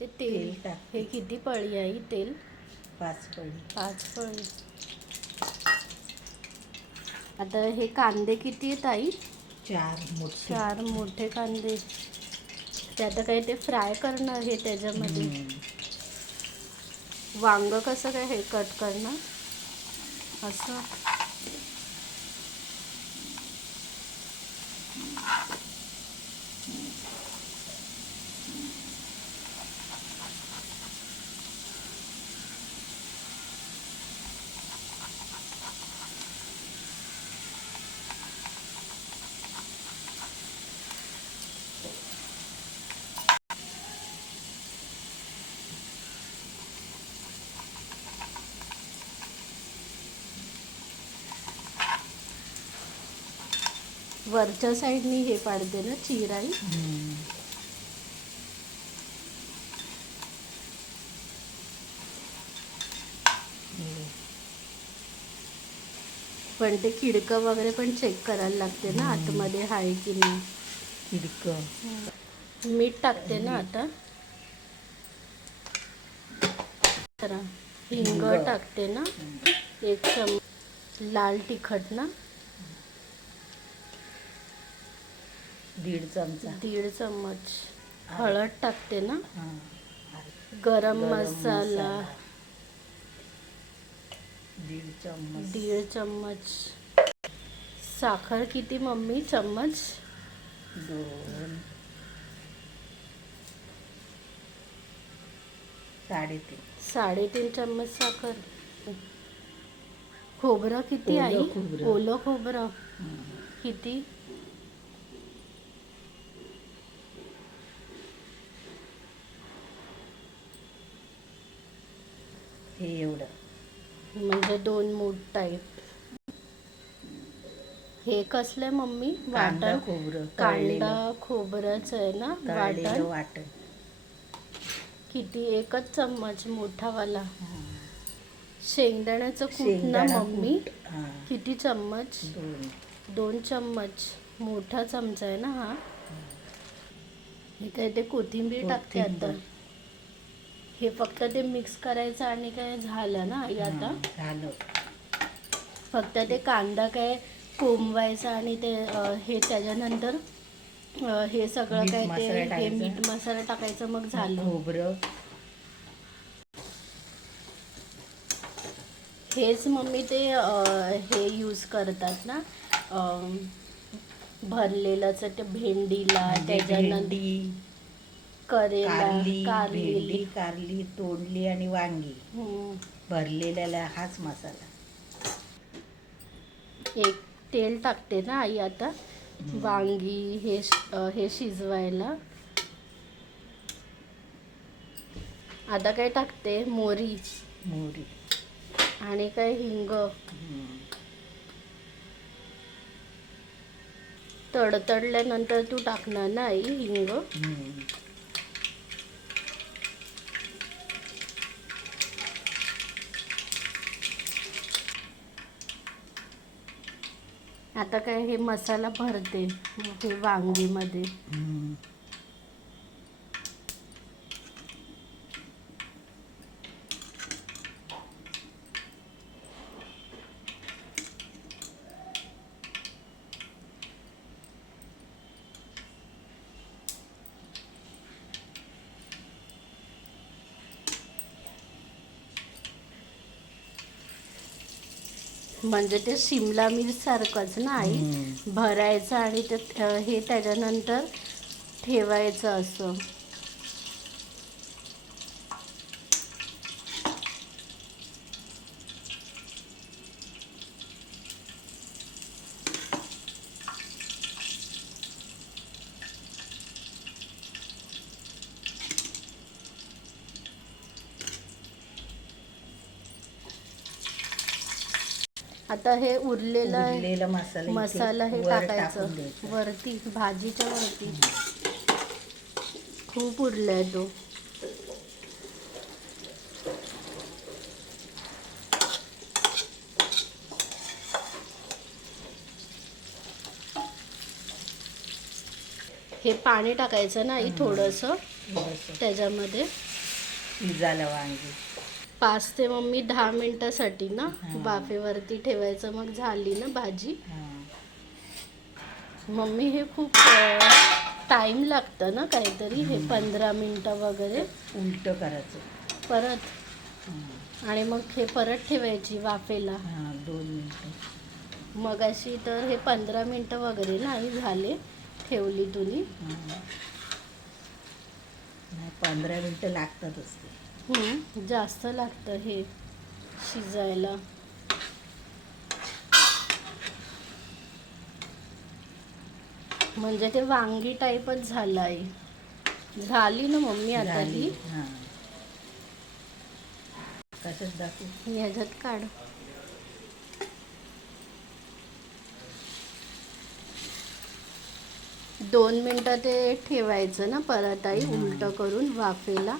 ते तेल. तेल टाक. हे किती पळी आहे तेल? पाच पळी. पाच पळी. आता हे कांदे किती आहेत आई? चार मोठे. चार मोठे कांदे. ते आता काय ते फ्राय करणार हे त्याच्यामध्ये. हम्म. वांग कसं काय हे कट करणार असं. वरच्या साईडनी हे पाडते ना चिराई. पण ते खिडकं वगैरे पण चेक करायला लागते ना आतमध्ये आहे की नाही. खिडकं. मीठ टाकते ना आता. हिंग. टाकते ना. एक चम लाल तिखट ना. दीड चमचा. दीड चम्मच हळद टाकते ना? हा. गरम मसाला. दीड चम्मच दीड चम्मच साखर किती मम्मी? चम्मच दोन. साडेतीन. साडेतीन चम्मच साखर. खोबरं किती आई. ओलं खोबरं. किती? हे एवढं. म्हणजे दोन मूठ टाईप हे कसलं मम्मी? वाटण? खोबरं कांदा खोबरंच आहे ना? वाटण? वाटण. किती? एकच चम्मच मोठावाला. शेंगदाण्याचं कूट ना मम्मी. किती चम्मच? दोन. चम्मच. मोठा चमचा आहे ना हा? हे काय ते कोथिंबीर टाकते आता. हे फक्त ते मिक्स करायचं आणि काय झालं ना आई आता? झालं. फक्त ते कांदा काय कोंबवायचा आणि ते हे त्याच्यानंतर हे सगळं काय ते हे. मीठ मसाला टाकायचं मग झालं. खोबरं. हेच मम्मी ते हे यूज करतात ना भरलेलंच ते भेंडीला म्हणजे त्याच्यानंतर करेला कारली कारली. भेंडी कारली तोडली आणि वांगी. हम्म. भरलेल्याला हाच मसाला. एक तेल टाकते ना आई आता. वांगी हे श- अ, हे शिजवायला. आता काय टाकते? मोरी मोहरी. आणि काय हिंग. हम्म. तडतडल्यानंतर तू टाकणार ना आई हिंग? हम्म. आता काय हे मसाला भरते हे वांगीमध्ये. म्हणजे ते शिमला मिरच सारखंच ना आई. भरायचं आणि ते हे त्याच्यानंतर ठेवायचं असं आता हे उरलेलं मसाला इथे मसाला हे वर टाकून टाकायचं द्यायचा. वरती भाजीच्या वरती. खूप उरलाय तो. हे पाणी टाकायचं ना आई थोडंसं. थोडंसं. त्याच्यामध्ये. शिजायला वांगी. पाच ते मम्मी दहा मिनिटासाठी ना. वाफेवरती ठेवायचं मग झाली ना भाजी. मम्मी हे खूप टाईम लागतं ना काहीतरी हे पंधरा मिनटं वगैरे. उलटं करायचं. परत. आणि मग हे परत ठेवायची वाफेला. दोन मिनटं. मग अशी तर हे पंधरा मिनटं वगैरे नाही झाले ठेवली तुम्ही पंधरा मिनटं लागतातच जास्त लागतं हे शिजायला. म्हणजे ते वांगी टाईपच झालं आहे झाली ना मम्मी आता ही? दाखवू? ह्याच्यात काढ. दोन मिनटं ते ठेवायचं ना परत आई उलटं करून वाफेला.